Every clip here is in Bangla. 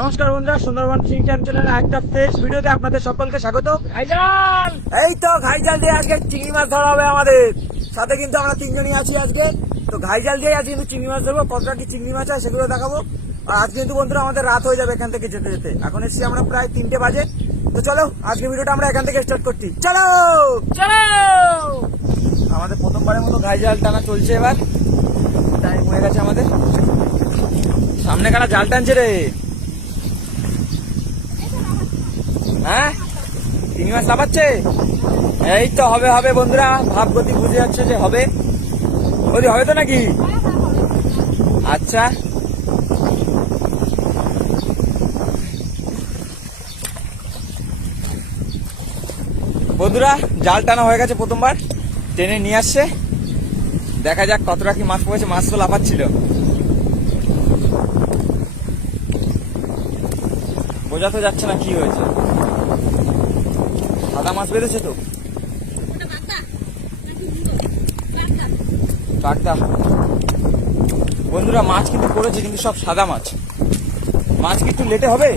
নমস্কার বন্ধুরা, সুন্দরবন ফিশিং চ্যানেলের একটা ফ্রেশ ভিডিওতে আপনাদের সকলকে স্বাগত। ঘাইজাল, এই তো ঘাইজাল দিয়ে আজকে চিংড়ি মাছ ধরা হবে আমাদের সাথে। কিন্তু আমরা তিনজনই আছি আজকে। তো ঘাইজাল দিয়ে আজকে কিন্তু চিংড়ি মাছ ধরবো। কতটা কি চিংড়ি মাছ হয় সেগুলো দেখাবো। আর আজকে কিন্তু বন্ধুরা আমাদের রাত হয়ে যাবে এখান থেকে যেতে যেতে। এখন এসছি আমরা প্রায় 3টে বাজে। তো চলো আজকে ভিডিওটা আমরা এখান থেকে স্টার্ট করছি। চলো চলো। আমাদের প্রথমবারের মতো ঘাইজাল টানা চলছে। এবার টাইম হয়ে গেছে আমাদের। সামনে কারা জাল টানছে রে? হ্যাঁ, চিংড়ি মাছ লাফাচ্ছে। এই তো হবে হবে বন্ধুরা, ভাব গতি বুঝে যাচ্ছে যে হবে। বৌদি হবে তো নাকি? আচ্ছা, বন্ধুরা জাল টানা হয়ে গেছে, প্রথমবার টেনে নিয়ে আসছে। দেখা যাক কতটা কি মাছ পড়েছে। মাছ তো লাফাচ্ছিল, বোঝা তো যাচ্ছে না কি হয়েছে। সাদা মাছ বেঁধেছে তো, কাকদা। বন্ধুরা মাছ কিন্তু পড়েছে, কিন্তু সব সাদা মাছ। মাছ কি একটু লেটে হবে?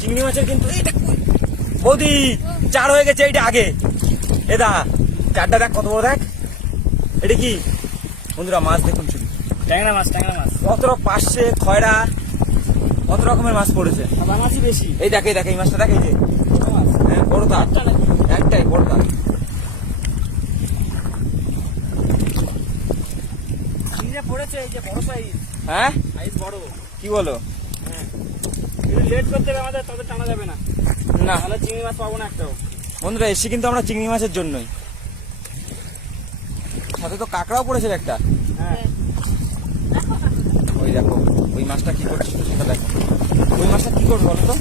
চিংড়ি মাছের কিন্তু এইটা বৌদি চার হয়ে গেছে। এইটা আগে এদা চারটা দেখ কত বড়, দেখ এটা কি। বন্ধুরা মাছ দেখুন শুধু, ট্যাংরা মাছ কত পাশে খয়রা, কত রকমের মাছ পড়েছে। মাছই বেশি। এই দেখ এই দেখ, এই মাছটা দেখ, এই যে হ্যাঁ বড় তার, একটাই বড় তার। পড়েছে এই যে বড় সাইজ। হ্যাঁ সাইজ বড়। কি বলো? হ্যাঁ, লেট করতে হবে আমাদের, তবে টানা যাবে না। না তাহলে চিংড়ি মাছ পাবো না একটাও। বন্ধুরা এসে কিন্তু আমরা চিংড়ি মাছের জন্যই। সাথে তো কাঁকড়াও পড়েছে একটা। হ্যাঁ ওই দেখো, ওই মাছটা কি করছে সেটা দেখো। ওই মাছটা কি করবে বলো তো?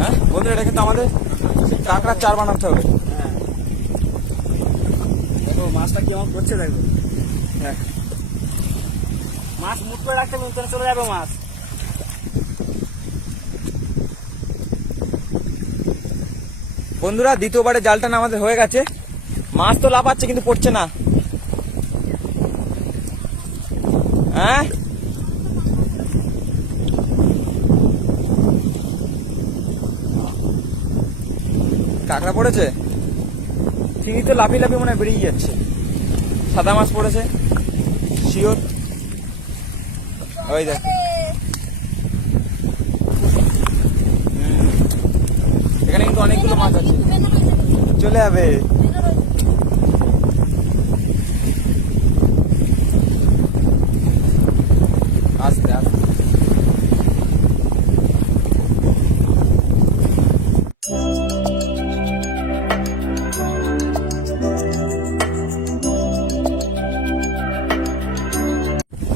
হ্যাঁ বন্ধুরা, এটা কিন্তু আমাদের কাঁকড়ার চার বানাতে হবে। হ্যাঁ দেখো মাছটা কেমন করছে, দেখো। হ্যাঁ, মাছ মুট করে রাখতে হবে, চলে যাবে মাছ। বন্ধুরা দ্বিতীয়বারে জালটা না আমাদের হয়ে গেছে। মাছ তো লাফাচ্ছে কিন্তু পড়ছে না। হ্যাঁ কাঁকড়া পড়েছে, চিংড়ি তো লাফিয়ে লাফিয়ে মনে হয় বেরিয়ে যাচ্ছে। সাদা মাছ পড়েছে শিওর। ওই দেখ, এখানে কিন্তু অনেকগুলো মাছ আছে, চলে যাবে। আস্তে আস্তে।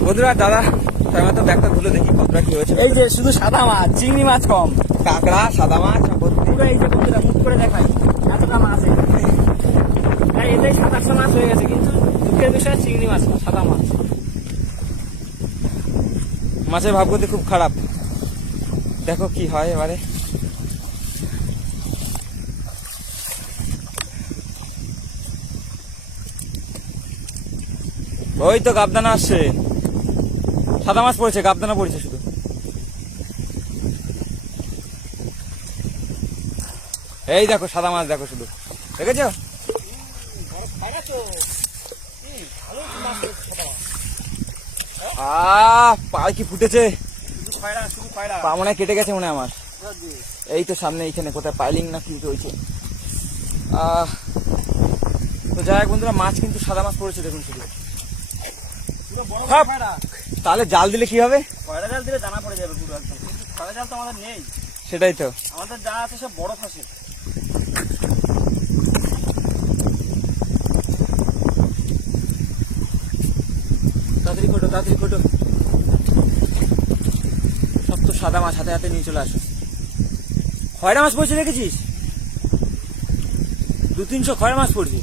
বন্ধুরা দাদা তার মতো ব্যাগটা খুলে দেখি কতটা কি হয়েছে। এই যে শুধু সাদা মাছ, চিংড়ি মাছ কম, কাঁকড়া সাদা মাছ পুরো। এই যে বন্ধুরা মুখ করে দেখাই এতটা মাছ। এটাই 2700 মাছ হয়ে গেছে, কিন্তু দুঃখের বিষয় চিংড়ি মাছ না, সাদা মাছ। মাছের ভাবগতি খুব খারাপ। দেখো কি হয় এবারে। ওই তো গাবদানা আসছে, সাদা মাছ পড়েছে, গাবদানা পড়েছে শুধু। এই দেখো সাদা মাছ, দেখো শুধু, দেখেছো? পা কি ফুটেছে, পা মনে হয় কেটে গেছে মনে হয় আমার। এই তো সামনে এইখানে কোথায় পাইলিং না কি হয়েছে। তো যাই হোক বন্ধুরা, মাছ কিন্তু সাদা মাছ পড়েছে দেখুন শুধু। তাহলে জাল দিলে কি হবে? খয়রা জাল দিলে দানা পড়ে যাবে পুরো একদম। কিন্তু খয়রা জাল তো আমাদের নেই। সেটাই তো, আমাদের যা আছে সব বড় ফাঁসি। তাড়াতাড়ি কোটো, তাড়াতাড়ি কোটো। সব তো সাদা মাছ, হাতে হাতে নিয়ে চলে আসো। খয়রা মাছ পড়ছে দেখেছিস? 200-300 খয়রা মাছ পড়ছে।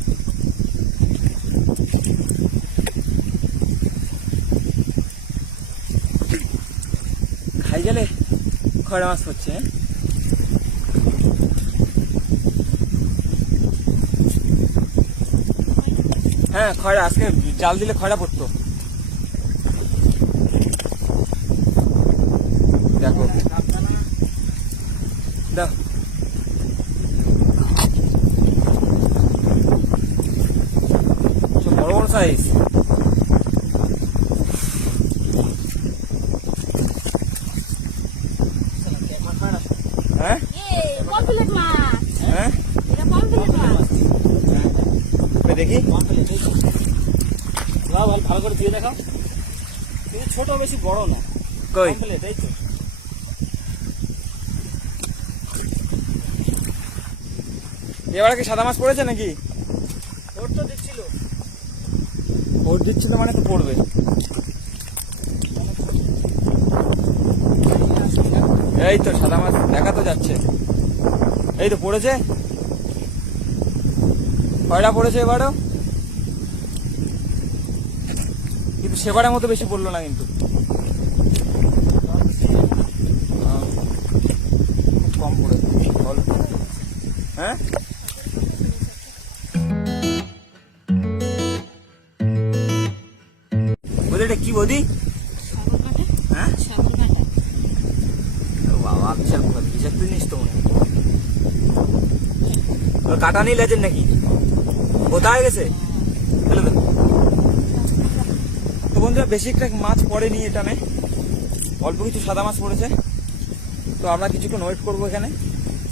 খাই গেলে খয়রা মাছ পড়ছে। হ্যাঁ খয়রা, আজকে জাল দিলে খয়রা পড়তো। দাও। সব বড় বড় সাইজ। হ্যাঁ হ্যাঁ দেখি ভালো করে দিয়ে দেখাও। কিন্তু ছোট বেশি বড় না। কই তাই তো এবার কি সাদা মাছ পড়েছে নাকি? ওর তো দিচ্ছিল। ওর দিচ্ছিল মানে তো পড়বে। এই তো সাদা মাছ দেখা তো যাচ্ছে। এই তো পড়েছে, কয়টা পড়েছে এবারও, কিন্তু সেবারের মতো বেশি পড়লো না কিন্তু। খুব কম পড়েছে অল্প। হ্যাঁ বৌদি এটা কি বৌদি? হ্যাঁ বাবা বিশাল বিশাল জিনিস তো মনে হয়। কাটা নেই লেজের নাকি? কোথায় গেছে? তো বন্ধুরা বেশি একটা মাছ পড়েনি এটানে, অল্প কিছু সাদা মাছ পড়েছে। তো আমরা কিছুক্ষণ ওয়েট করবো এখানে,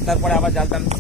তারপরে আবার জাল টানবো।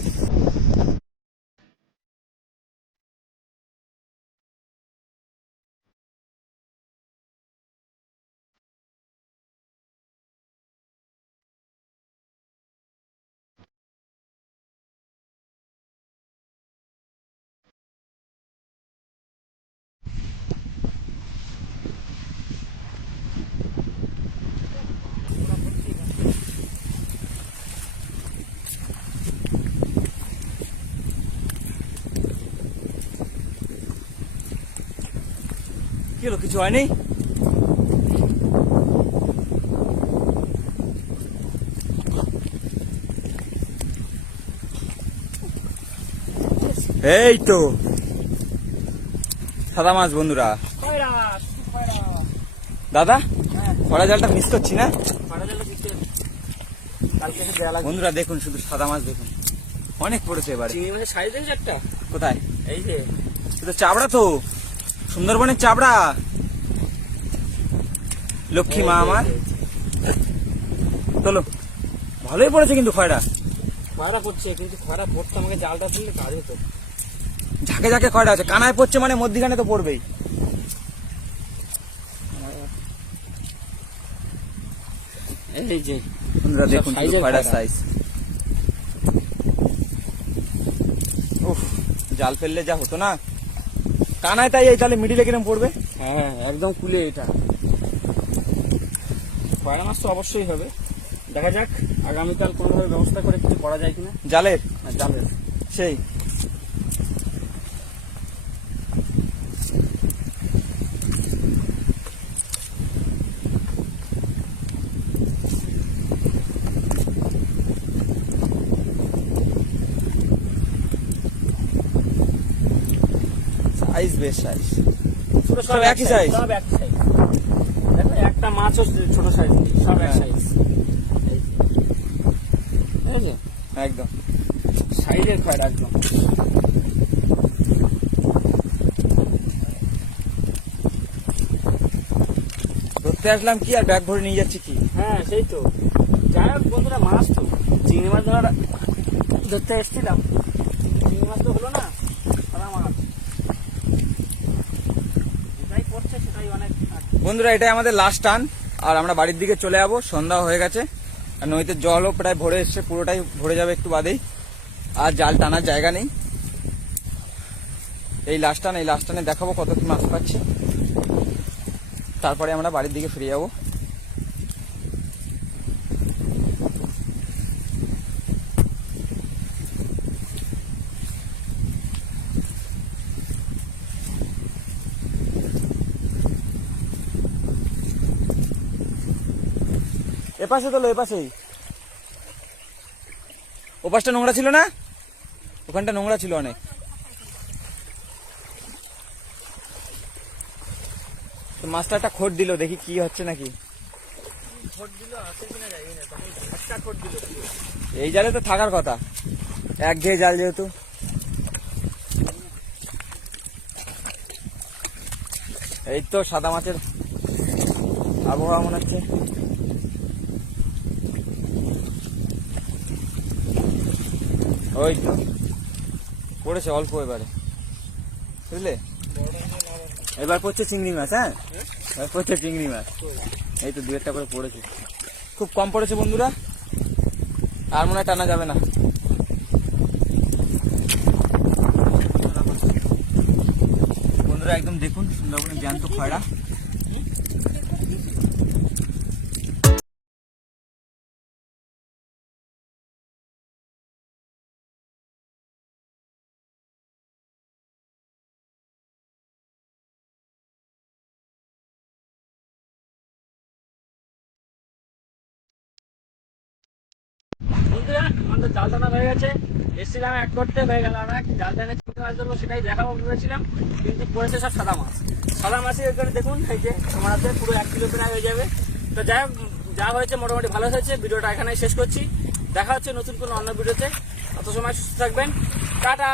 কি হলো, কিছু হয়নি? এই তো সাদা মাছ বন্ধুরা। দাদা খরা জালটা মিস করছি না বন্ধুরা। দেখুন শুধু সাদা মাছ দেখুন, অনেক পড়েছে এবারে। চিংড়ি মাছের সাইজ দেখেছ একটা? কোথায়? এই যে এটা চাবড়া তো, সুন্দরবনের চাবড়া। লক্ষ্মী মা আমার। চলো, ভালোই পড়েছে কিন্তু খয়রা। খয়রা পড়ছে, কিন্তু খয়রা পড়তে আমাকে জালটা তুললে কাজ হতো। ঝাঁকে ঝাঁকে খয়রা আছে, কানায় পড়ছে মানে মধ্যিখানে তো পড়বেই। এই যে বন্ধুরা দেখুন খয়রার সাইজ। উফ, জাল ফেললে যা হতো না কানায়, তাই এই তাহলে মিডিলে কিরম পড়বে। হ্যাঁ একদম কুলে এটা। খয়রা মাছ তো অবশ্যই হবে। দেখা যাক আগামীকাল কোনোভাবে ব্যবস্থা করে কিছু করা যায় কিনা। জালের জালের সেই সাইজ, বেশ সাইজ, সব একই সাইজ। সব একই সাইজ। দেখো একটা মাছও ছোট সাইজ, সব এক সাইজ। এই যে একদম সাইজের খয়রা একদম। ধরতে আসলাম কি আর ব্যাগ ভরে নিয়ে যাচ্ছি কি। হ্যাঁ সেই তো। যাই হোক বন্ধুরা, মাছ তো চিংড়ি মাছ ধরতে এসেছিলাম, চিংড়ি মাছ তো হলো না, সাদা মাছ যেটাই পড়ছে সেটাই অনেক। বন্ধুরা এটাই আমাদের লাস্ট টান, আর আমরা বাড়ির দিকে চলে যাবো। সন্ধ্যা হয়ে গেছে আর নদীতে জলও প্রায় ভরে এসছে, পুরোটাই ভরে যাবে একটু বাদেই। আর জাল টানার জায়গা নেই। এই লাস্ট টান, এই লাস্ট টানে দেখাবো কত কি মাছ পাচ্ছি, তারপরে আমরা বাড়ির দিকে ফিরে যাবো। এপাশে তোলো, এপাশেই। ওপাশটা নোংরা ছিল না, ওখানটা নোংরা ছিল অনেক। তো মাছটা একটা খোট দিল, দেখি কি হচ্ছে নাকি। ঠোঁট দিল আছে কিনা যাই না, তখন ধাক্কা ঠোঁট দিল পুরো। এই জালে তো থাকার কথা, একঘেয়ে জাল যেহেতু। এই তো সাদা মাছের আবহাওয়া মনে হচ্ছে। ওই তো পড়েছে অল্প এবারে, বুঝলে? এবার পড়ছে চিংড়ি মাছ। হ্যাঁ, এবার পড়ছে চিংড়ি মাছ। এই তো দু একটা করে পড়েছে, খুব কম পড়েছে বন্ধুরা, আর মনে হয় টানা যাবে না। বন্ধুরা একদম দেখুন সুন্দরবনের জ্যান্ত খয়রা। বন্ধুরা আমাদের জাল টানা হয়ে গেছে, এসেছিলাম এক করতে, হয়ে গেল। আমরা জাল টানে চিংড়ি মাছ ধরবো, সেটাই দেখাবো ভেবেছিলাম, কিন্তু পড়েছে সব সাদা মাছ। সাদা মাছের এখানে দেখুন, এই যে আমার হাতে পুরো 1 কিলো প্রায় হয়ে যাবে। তো যাই হোক, যা হয়েছে মোটামুটি ভালো হয়েছে। ভিডিওটা এখানে শেষ করছি, দেখা হচ্ছে নতুন কোনো অন্য ভিডিওতে। তত সময় সুস্থ থাকবেন, টাটা।